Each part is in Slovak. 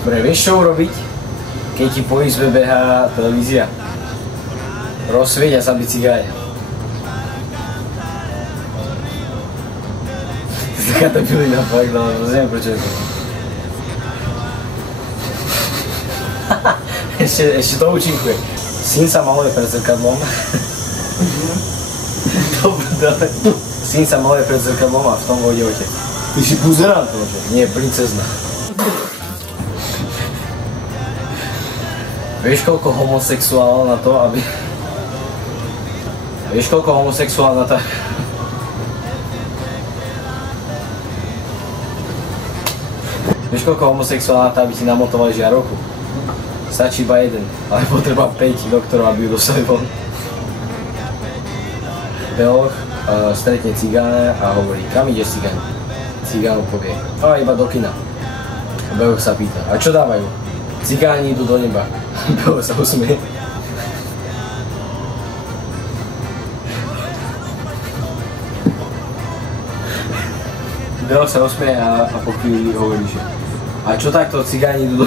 Dobre, vieš čo urobiť, keď ti po izbe behá televízia? Rozsvieť a zabiť cigáňa. Taká to bylina, fakt, no, neviem prečo je to. Ešte to účinkuje. Syn sa maluje pred zrkadlom. Dobre. Syn sa maluje pred zrkadlom a v tom vode otec. Ty si buzerant, že? Nie, princezna. Vieš koľko homosexuál na to, aby... Vieš koľko homosexuál na to... Vieš koľko homosexuál na to, aby ti namotovali žiarovku? Stačí iba jeden, ale potreba 5 doktorov, aby ju dostali von. Beloch stretne cigána a hovorí, kam ideš cigáň? Cigán povie, a iba do kina. Beloch sa pýta, a čo dávajú? Cigáni idú do neba. Beloch sa usmie. Beloch sa usmie a po chvíli hovorí, že a čo takto cigáni idú do...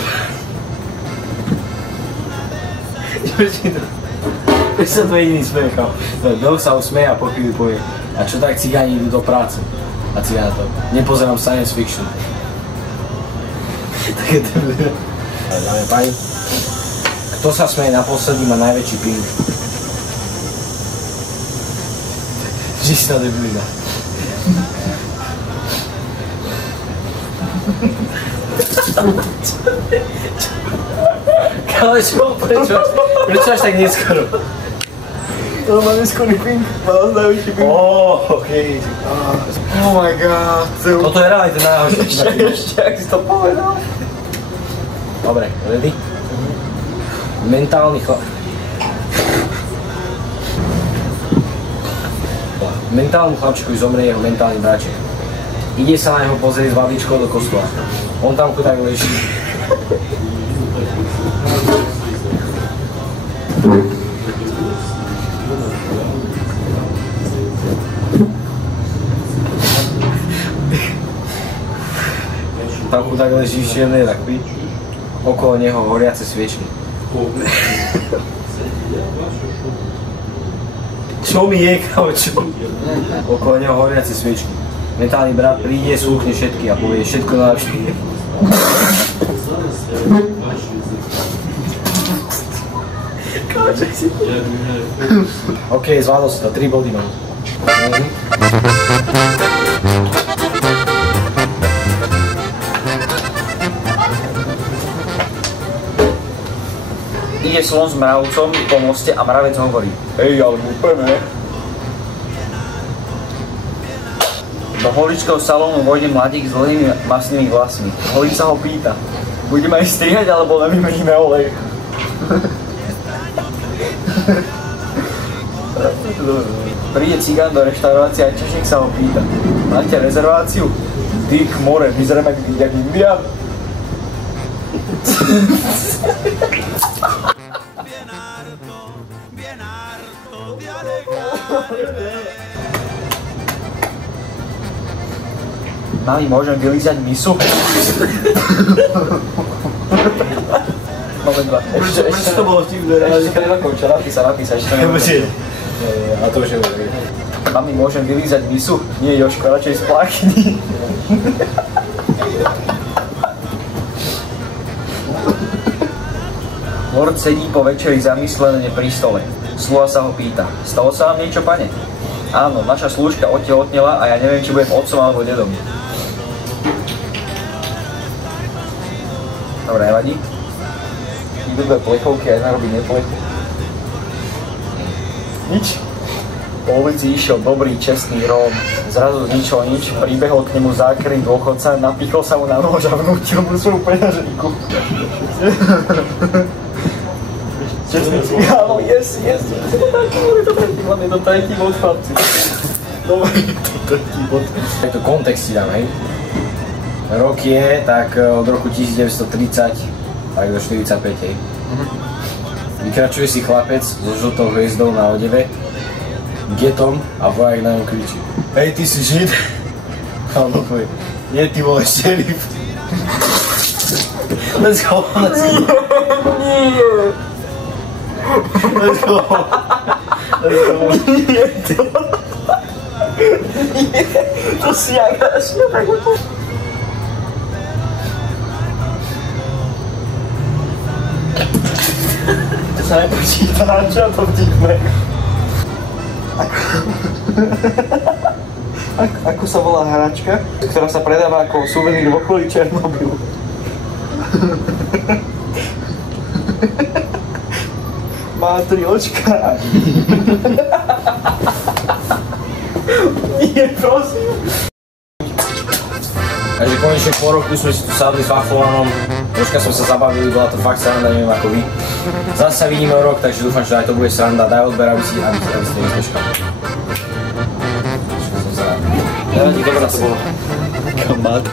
Čo sa to jediný smiechal. Beloch sa usmie a po chvíli povie a čo tak cigáni idú do práce? A cigán to, nepozerám science fiction. Také to bude. Dáme pani. Kto sa smeje naposledy, má najväčší ping. Žistá debilina. Ale čo? Prečo až tak neskoro? To má neskorý ping, má najväčší ping. Okej. Oh my god. Toto je reálne ten najhorší. Ešte, ak si to povedal. Dobre, ready? Mentálny chlap... Mentálny chlapčikovi zomrie jeho mentálny bráček. Ide sa na neho pozrieť s babičkou do kostola. On tam chudák leží. Tam chudák leží v čiernej rakvi. Okolo neho horiace sviečky. Čo mi je, čo? Okolo neho horiace sviečky. Mentálny brat príde, súchne všetky a povie všetko najlepšie. OK, zvládol si to, 3 body mám. Ide slon s mravcom po moste a mravec hovorí: hej, ale úplne. Do holičského salónu vojde mladík s dlhými masnými vlasmi. Holík sa ho pýta: budeme aj strihať, alebo len vymeníme olej? Príde cigán do reštaurácie a čašník sa ho pýta: máte rezerváciu? Ty more, vyzeráme jak Indián. Mami, môžem vylízať misu? Máme dva. Ešte to bolo vtipné. Ešte nedokončil, napísať, ešte nedokončil. A to už je veľmi. Mami, môžem vylízať misu? Nie, Jožko, radšej spláchni. Lord sedí po večeri zamyslene pri stole. Sluha sa ho pýta: stalo sa vám niečo, pane? Áno, naša slúžka odtehotnela a ja neviem, či budem otcom alebo dedom. Dobre, nevadí. Idú dve plechovky a jedna robí neplechu. Nič. Po ulici išiel dobrý, čestný Róm. Zrazu z ničoho nič, pribehol k nemu zákerný dôchodca, napichol sa mu na nož a vnútil mu svoju peňaženku. Čestný cigáno, yes. Je to tretí bod, chlapci. Dobre, je to tretí bod. Tak to kontext si dám, hej. Rok je tak od roku 1930 tak do 45, hej. Vy Vykračuje si chlapec so žltou hviezdou na odeve, getom a vojak na ňom kričí: Hej, ty si žid? A on povie: Nie, ty vole, šerif. Let's go, let's go. Let's go. Let's go. Nie, ty vole. Nie, to si ja hráš. To sa nepočíta, čo to vtipné. Ako sa volá hračka, ktorá sa predáva ako suvenír v okolí Černobylu? Má 3 očka. Nie, prosím. Takže konečne po roku sme si tu sadli s Fafolanom, troška sme sa zabavili, bola to fakt sranda, neviem ako vy. Zase sa vidíme o rok, takže dúfam, že aj to bude sranda, daj odber, aby si nespeškal. Ja, dobrá to bolo. Kamat.